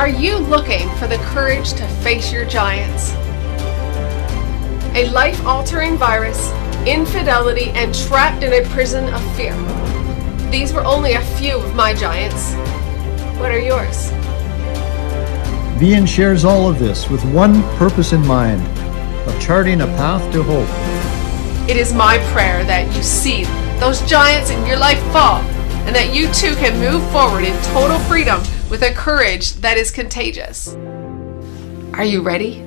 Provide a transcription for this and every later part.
Are you looking for the courage to face your giants? A life-altering virus, infidelity, and trapped in a prison of fear. These were only a few of my giants. What are yours? VN shares all of this with one purpose in mind, of charting a path to hope. It is my prayer that you see those giants in your life fall, and that you too can move forward in total freedom with a courage that is contagious. Are you ready?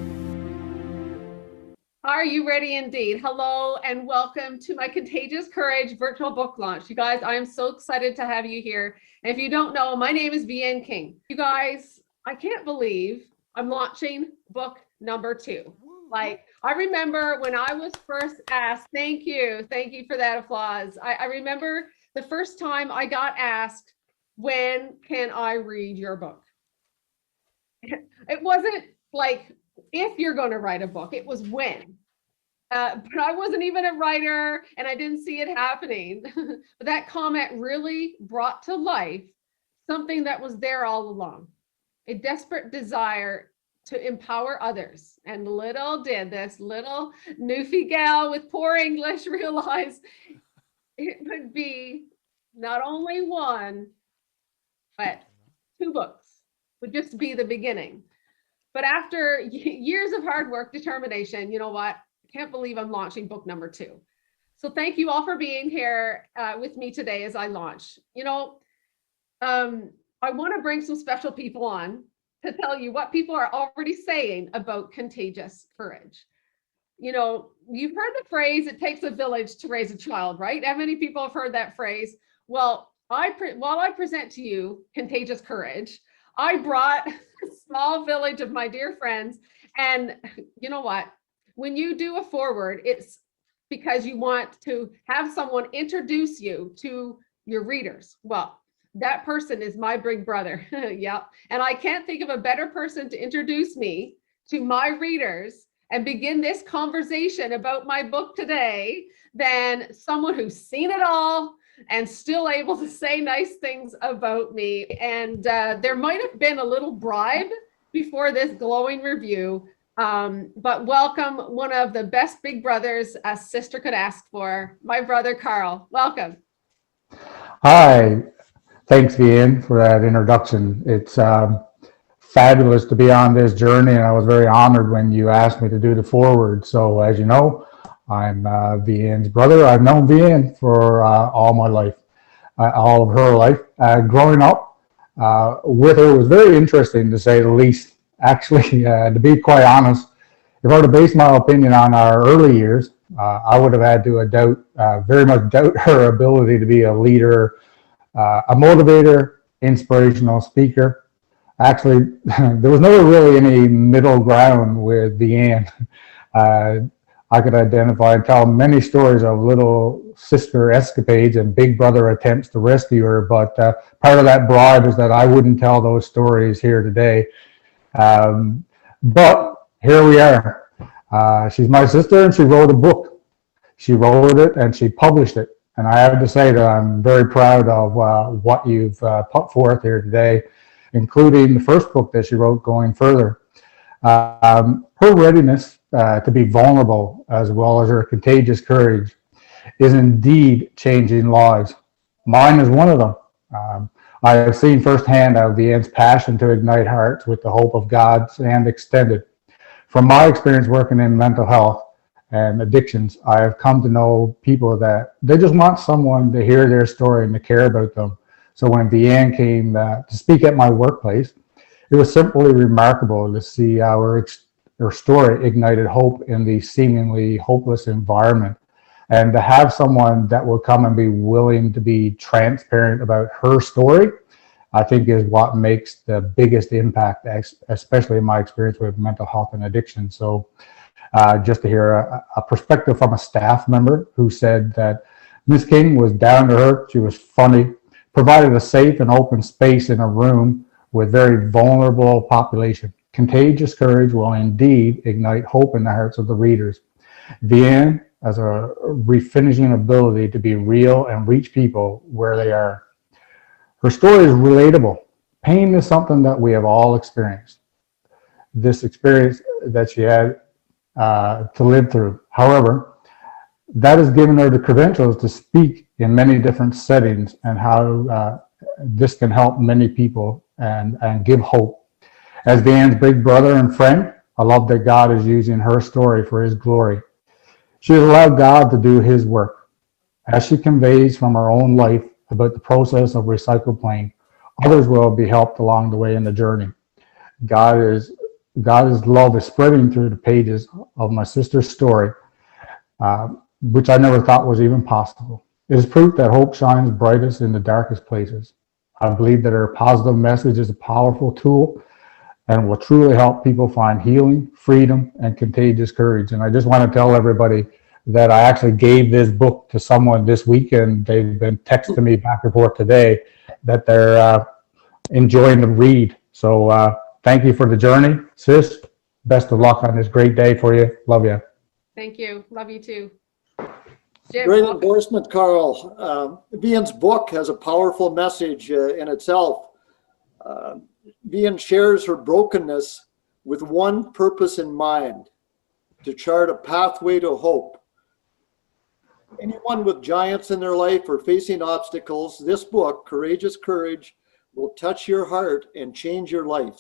Are you ready indeed? Hello and welcome to my Contagious Courage virtual book launch. You guys, I am so excited to have you here. And if you don't know, my name is VN King. You guys, I can't believe I'm launching book number 2. I remember when I was first asked, thank you for that applause. I remember the first time I got asked, when can I read your book? It wasn't like, if you're going to write a book, it was when. But I wasn't even a writer and I didn't see it happening. But that comment really brought to life something that was there all along, a desperate desire to empower others. And little did this little newfie gal with poor English realize it would be not only one, but 2 books would just be the beginning. But after years of hard work, determination, you know what? I can't believe I'm launching book number 2. So thank you all for being here with me today as I launch. You know, I want to bring some special people on to tell you what people are already saying about contagious courage. You know, you've heard the phrase, it takes a village to raise a child, right? How many people have heard that phrase? Well, while I present to you Contagious Courage, I brought a small village of my dear friends. And you know what? When you do a foreword, it's because you want to have someone introduce you to your readers. Well, that person is my big brother. Yep. And I can't think of a better person to introduce me to my readers and begin this conversation about my book today than someone who's seen it all and still able to say nice things about me. And there might have been a little bribe before this glowing review, but welcome one of the best big brothers a sister could ask for, my brother Carl. Welcome. Hi, thanks VN for that introduction. It's fabulous to be on this journey, and I was very honored when you asked me to do the foreword. So as you know, I'm VN's brother. I've known VN for all my life, all of her life. Growing up with her was very interesting, to say the least. Actually, to be quite honest, if I were to base my opinion on our early years, I would have had to very much doubt her ability to be a leader, a motivator, inspirational speaker. Actually, there was never really any middle ground with VN. I could identify and tell many stories of little sister escapades and big brother attempts to rescue her, but part of that bribe is that I wouldn't tell those stories here today. But here we are. She's my sister and she wrote a book. She wrote it and she published it. And I have to say that I'm very proud of what you've put forth here today, including the first book that she wrote, Going Further. Her readiness to be vulnerable, as well as her contagious courage, is indeed changing lives. Mine is one of them. I have seen firsthand of the end's passion to ignite hearts with the hope of God's hand extended. From my experience working in mental health and addictions, I have come to know people that they just want someone to hear their story and to care about them. So when VN came to speak at my workplace, it was simply remarkable to see our story ignited hope in the seemingly hopeless environment. And to have someone that will come and be willing to be transparent about her story, I think is what makes the biggest impact, especially in my experience with mental health and addiction. So just to hear a perspective from a staff member who said that Miss King was down to earth, she was funny, provided a safe and open space in a room with very vulnerable population. Contagious courage will indeed ignite hope in the hearts of the readers. VN has a refinishing ability to be real and reach people where they are. Her story is relatable. Pain is something that we have all experienced. This experience that she had to live through. However, that has given her the credentials to speak in many different settings and how this can help many people and give hope. As Deanne's big brother and friend, I love that God is using her story for his glory. She has allowed God to do his work. As she conveys from her own life about the process of recycled playing, others will be helped along the way in the journey. God's love is spreading through the pages of my sister's story, which I never thought was even possible. It is proof that hope shines brightest in the darkest places. I believe that her positive message is a powerful tool and will truly help people find healing, freedom, and contagious courage. And I just want to tell everybody that I actually gave this book to someone this weekend. They've been texting me back and forth today that they're enjoying the read. So thank you for the journey, sis. Best of luck on this great day for you. Love you. Thank you. Love you too. Jim, Great welcome. endorsement, Carl. Vian's book has a powerful message in itself. Vian shares her brokenness with one purpose in mind: to chart a pathway to hope. Anyone with giants in their life or facing obstacles, this book, Contagious Courage, will touch your heart and change your life.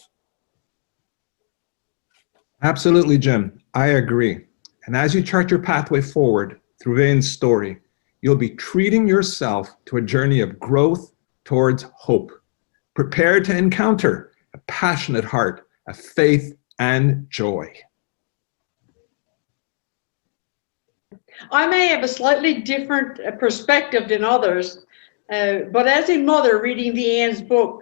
Absolutely, Jim. I agree. And as you chart your pathway forward through Vian's story, you'll be treating yourself to a journey of growth towards hope, prepared to encounter a passionate heart of faith and joy. I may have a slightly different perspective than others, but as a mother reading Deanne's book,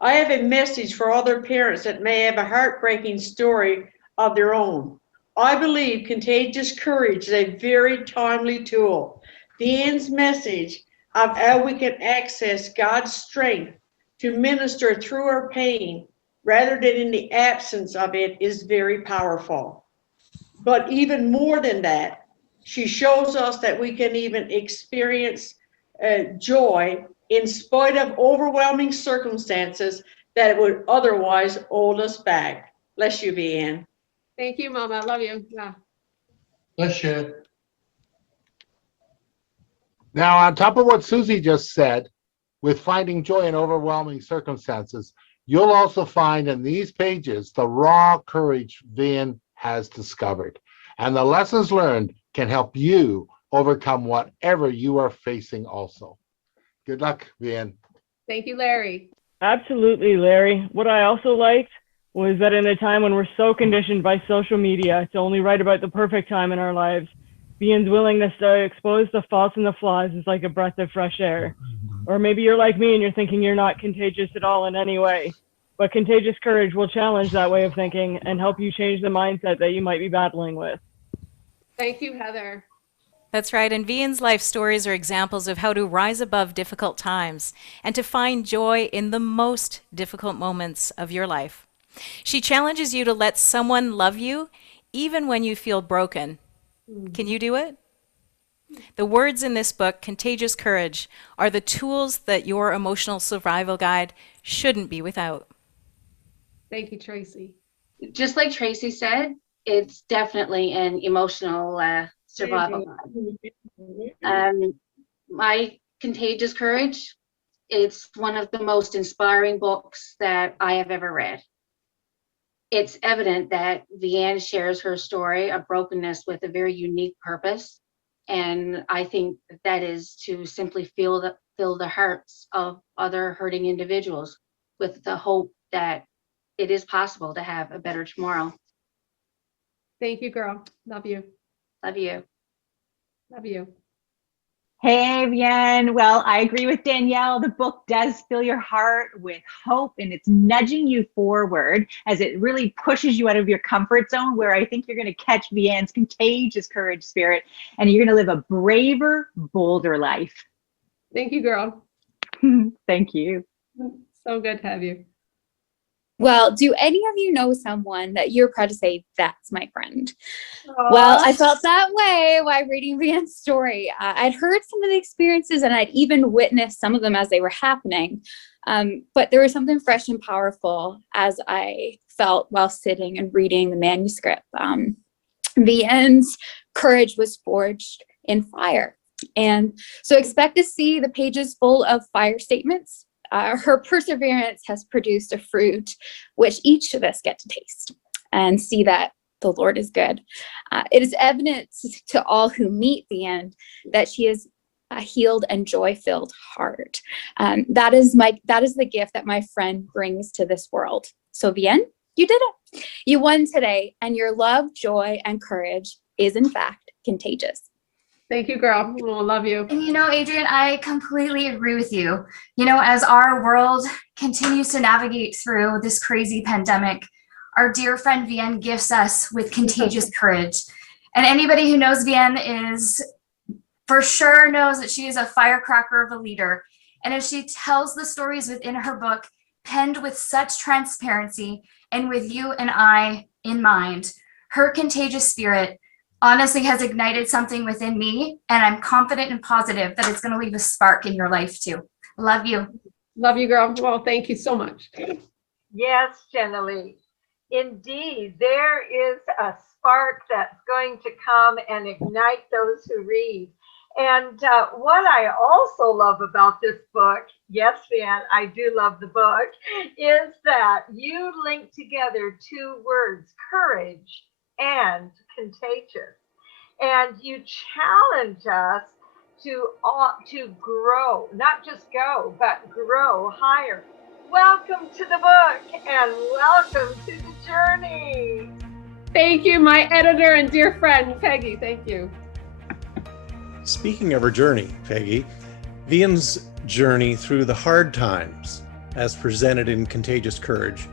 I have a message for other parents that may have a heartbreaking story of their own. I believe Contagious Courage is a very timely tool. Deanne's message of how we can access God's strength to minister through our pain rather than in the absence of it is very powerful. But even more than that, she shows us that we can even experience joy in spite of overwhelming circumstances that would otherwise hold us back. Bless you, Vianne. Thank you, Mama. Love you. Yeah. Bless you. Now, on top of what Susie just said, with finding joy in overwhelming circumstances, you'll also find in these pages the raw courage Vian has discovered. And the lessons learned can help you overcome whatever you are facing also. Good luck, Vian. Thank you, Larry. Absolutely, Larry. What I also liked was that in a time when we're so conditioned by social media to only write about the perfect time in our lives, Vian's willingness to expose the faults and the flaws is like a breath of fresh air. Or maybe you're like me and you're thinking you're not contagious at all in any way. But Contagious Courage will challenge that way of thinking and help you change the mindset that you might be battling with. Thank you, Heather. That's right, and Vian's life stories are examples of how to rise above difficult times and to find joy in the most difficult moments of your life. She challenges you to let someone love you even when you feel broken. Can you do it? The words in this book, Contagious Courage, are the tools that your emotional survival guide shouldn't be without. Thank you, Tracy. Just like Tracy said, it's definitely an emotional survival guide. My Contagious Courage, it's one of the most inspiring books that I have ever read. It's evident that Vianne shares her story of brokenness with a very unique purpose. And I think that is to simply fill the hearts of other hurting individuals with the hope that it is possible to have a better tomorrow. Thank you, girl. Love you. Love you. Love you. Hey, Vianne. Well, I agree with Danielle. The book does fill your heart with hope and it's nudging you forward as it really pushes you out of your comfort zone, where I think you're going to catch Vianne's contagious courage spirit and you're going to live a braver, bolder life. Thank you, girl. Thank you. So good to have you. Well, do any of you know someone that you're proud to say, that's my friend? Well, I felt that way while reading Vianne's story. I'd heard some of the experiences and I'd even witnessed some of them as they were happening. But there was something fresh and powerful as I felt while sitting and reading the manuscript. Vianne's courage was forged in fire. And so expect to see the pages full of fire statements. Her perseverance has produced a fruit which each of us get to taste and see that the Lord is good. It is evident to all who meet Vianne that she is a healed and joy-filled heart. That is the gift that my friend brings to this world. So Vianne, you did it. You won today, and your love, joy, and courage is in fact contagious. Thank you, girl. Oh, love you. And you know, Adrienne, I completely agree with you. You know, as our world continues to navigate through this crazy pandemic, our dear friend Vianne gifts us with contagious courage. And anybody who knows Vianne is for sure knows that she is a firecracker of a leader. And as she tells the stories within her book, penned with such transparency and with you and I in mind, her contagious spirit honestly has ignited something within me, and I'm confident and positive that it's going to leave a spark in your life too. Love you. Love you, girl. Well, thank you so much. Yes, Jenna-Lee. Indeed, there is a spark that's going to come and ignite those who read. And what I also love about this book, yes, Vianne, I do love the book, is that you link together two words, courage and contagious. And you challenge us to grow, not just go, but grow higher. Welcome to the book and welcome to the journey. Thank you, my editor and dear friend, Peggy. Thank you. Speaking of her journey, Peggy, Vianne's journey through the hard times, as presented in Contagious Courage,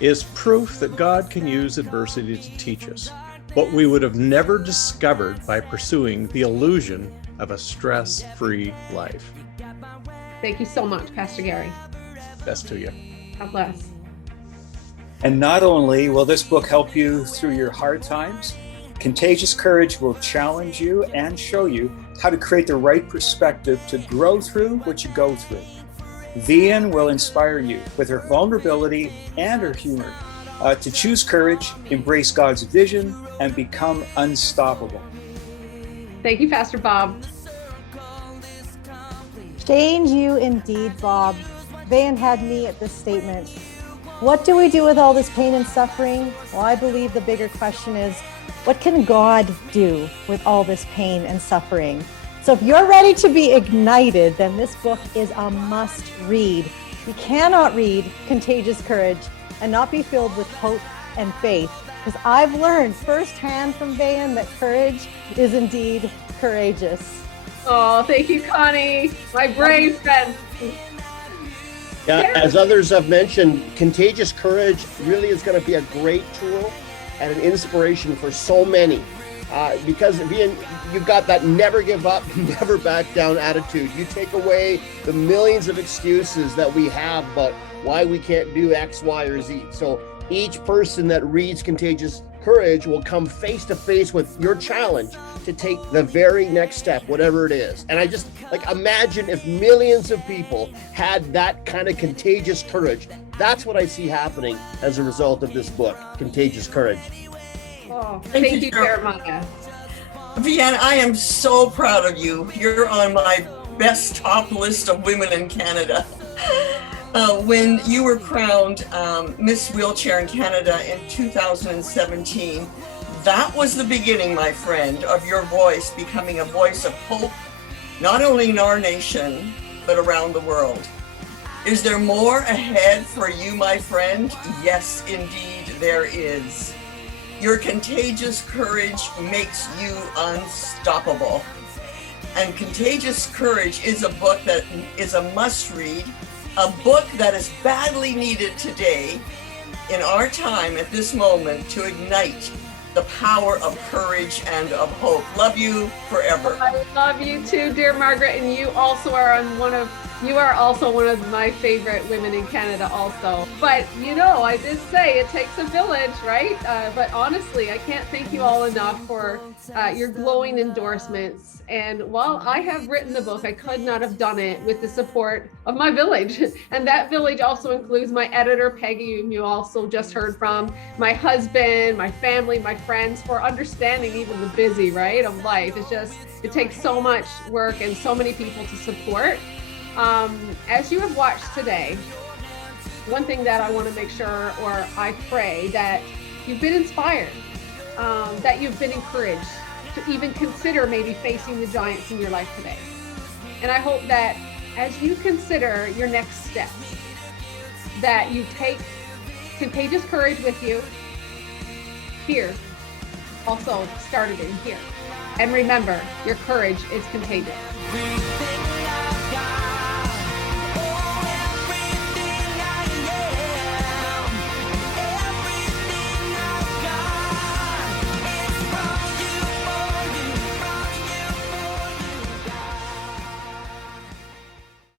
is proof that God can use adversity to teach us what we would have never discovered by pursuing the illusion of a stress-free life. Thank you so much, Pastor Gary. Best to you. God bless. And not only will this book help you through your hard times, Contagious Courage will challenge you and show you how to create the right perspective to grow through what you go through. Vianne will inspire you with her vulnerability and her humor to choose courage, embrace God's vision, and become unstoppable. Thank you, Pastor Bob. Change you indeed, Bob. Vianne had me at this statement. What do we do with all this pain and suffering? Well, I believe the bigger question is, what can God do with all this pain and suffering? So if you're ready to be ignited, then this book is a must read. You cannot read Contagious Courage and not be filled with hope and faith, because I've learned firsthand from Vianne that courage is indeed courageous. Oh, thank you, Connie, my brave friend. Yeah, as others have mentioned, Contagious Courage really is going to be a great tool and an inspiration for so many. Because Vianne, you've got that never give up, never back down attitude. You take away the millions of excuses that we have about why we can't do X, Y, or Z. So each person that reads Contagious Courage will come face to face with your challenge to take the very next step, whatever it is. And I just imagine if millions of people had that kind of contagious courage. That's what I see happening as a result of this book, Contagious Courage. Oh, thank you, Jeremiah. Vianne, I am so proud of you. You're on my best top list of women in Canada. When you were crowned Miss Wheelchair in Canada in 2017, that was the beginning, my friend, of your voice becoming a voice of hope, not only in our nation, but around the world. Is there more ahead for you, my friend? Yes, indeed, there is. Your contagious courage makes you unstoppable. And Contagious Courage is a book that is a must-read, a book that is badly needed today in our time at this moment to ignite the power of courage and of hope. Love you forever. I love you too, dear Margaret, and you also are on one of You are also one of my favorite women in Canada also. But you know, I did say it takes a village, right? But honestly, I can't thank you all enough for your glowing endorsements. And while I have written the book, I could not have done it with the support of my village. And that village also includes my editor, Peggy, whom you also just heard from, my husband, my family, my friends, for understanding even the busy, right, of life. It's just, it takes so much work and so many people to support. As you have watched today, one thing that I want to make sure, or I pray, that you've been inspired, that you've been encouraged to even consider maybe facing the giants in your life today. And I hope that as you consider your next steps, that you take Contagious Courage with you here, also started in here. And remember, your courage is contagious.